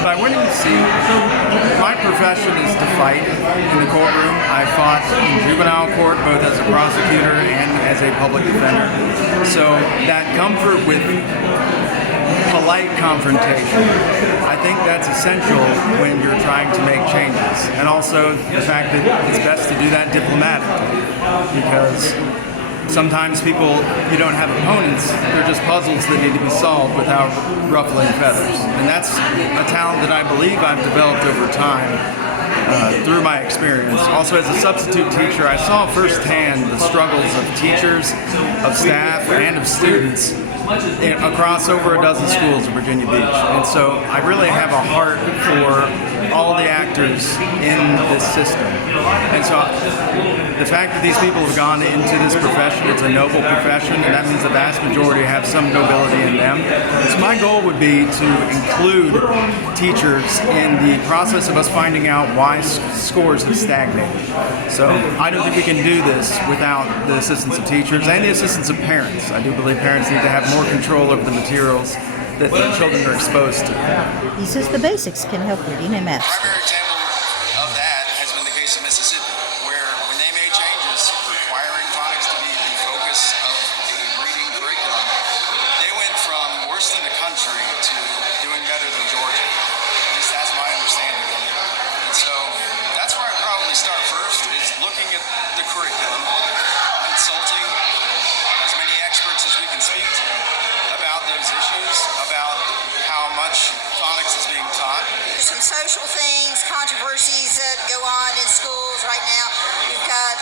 By winning the seat, my profession is to fight in the courtroom. I fought in juvenile court both as a prosecutor and as a public defender. So that comfort with polite confrontation, I think that's essential when you're trying to make changes. And also the fact that it's best to do that diplomatically, because sometimes you don't have opponents, they're just puzzles that need to be solved without ruffling feathers. And that's a talent that I believe I've developed over time through my experience. Also, as a substitute teacher, I saw firsthand the struggles of teachers, of staff, and of students across over a dozen schools in Virginia Beach. And so I really have a heart for all the actors in this system. And so the fact that these people have gone into this profession, it's a noble profession, and that means the vast majority have some nobility in them. So my goal would be to include teachers in the process of us finding out why scores have stagnated. So I don't think we can do this without the assistance of teachers and the assistance of parents. I do believe parents need to have more control over the materials that their children are exposed to. He says the basics can help reading and math. The primary example of that has been the case of Mississippi, where when they made changes requiring phonics to be the focus of a reading curriculum, they went from worse than the country to doing better than Georgia. At least that's my understanding of it. And so that's where I'd probably start first, is looking at the curriculum, consulting as many experts as we can speak to about those issues, about how much phonics is being taught. There's some social things, controversies that go on in schools right now. You've got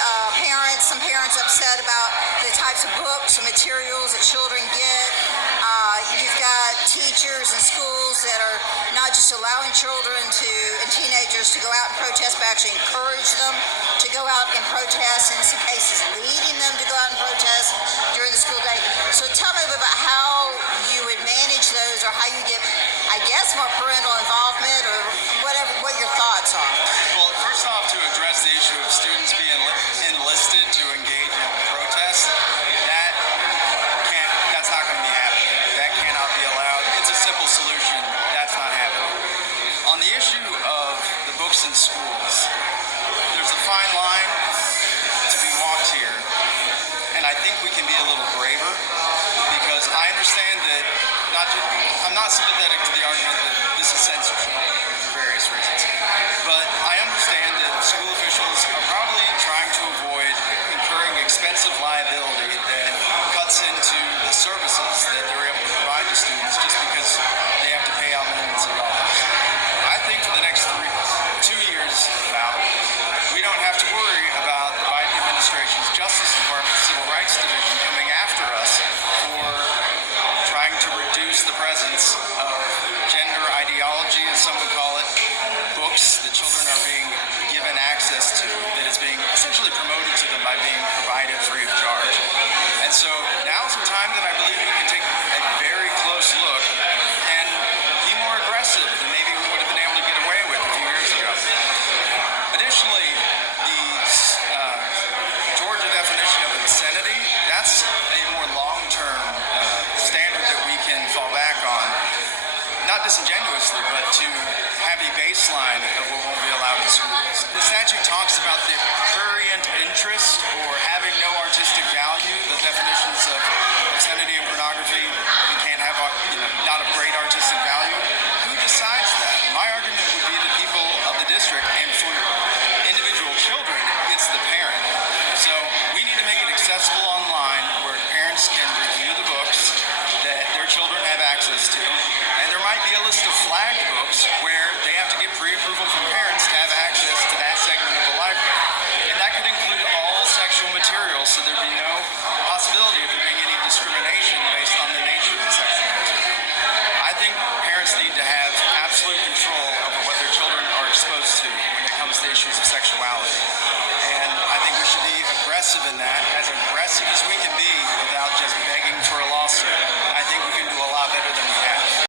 some parents upset about the types of books and materials that children get. You've got teachers and schools that are not just allowing children and teenagers to go out and protest, but actually encourage them to go out and protest, in some cases leading them to go out and protest during the school day. So tell me about how you would manage those, or how you get, I guess, more parental involvement, or whatever, what your thoughts are. Well, first off, to address the issue of students being enlisted to engage in protest, that's not going to be happening. That cannot be allowed. It's a simple solution. That's not happening. On the issue of the books in schools, there's a fine line to be walked here, and I think we can be a little braver, because I understand that I'm not sympathetic to the argument that this is censorship for various reasons, but I understand that school officials are probably trying to avoid incurring expensive liability that cuts into the services that they're able to provide to students just because they have to pay out millions of dollars. I think for the next 2 years we don't have to worry about the Biden administration's Justice Department Civil Rights Division coming after us for trying to reduce the presence of gender ideology, as some would call it, books that children are being given access to, that is being essentially promoted to them by being provided free of charge. And so now's the time that I believe we can take a very close look and be more aggressive than maybe we would have been able to get away with a few years ago. Additionally, the Georgia definition of obscenity, that's a more long-term standard that we can fall back on, not disingenuously, but to have a baseline of what won't be allowed in schools. The statute talks about the prurient interest, or having no artistic value. The definitions of obscenity and pornography, we can't have not of great artistic value. Who decides that? My argument would be the people of the district, and for individual children, it's the parent. So we need to make it accessible online, where parents can review the books that their children have access to, and there might be a list of flagged books where they have to get pre-approval from parents to have access to that segment of the library. And that could include all sexual materials, so there'd be no possibility of there being any discrimination based on the nature of the sexual material. I think parents need to have absolute control over what their children are exposed to when it comes to issues of sexuality. And I think we should be aggressive in that, as aggressive as we can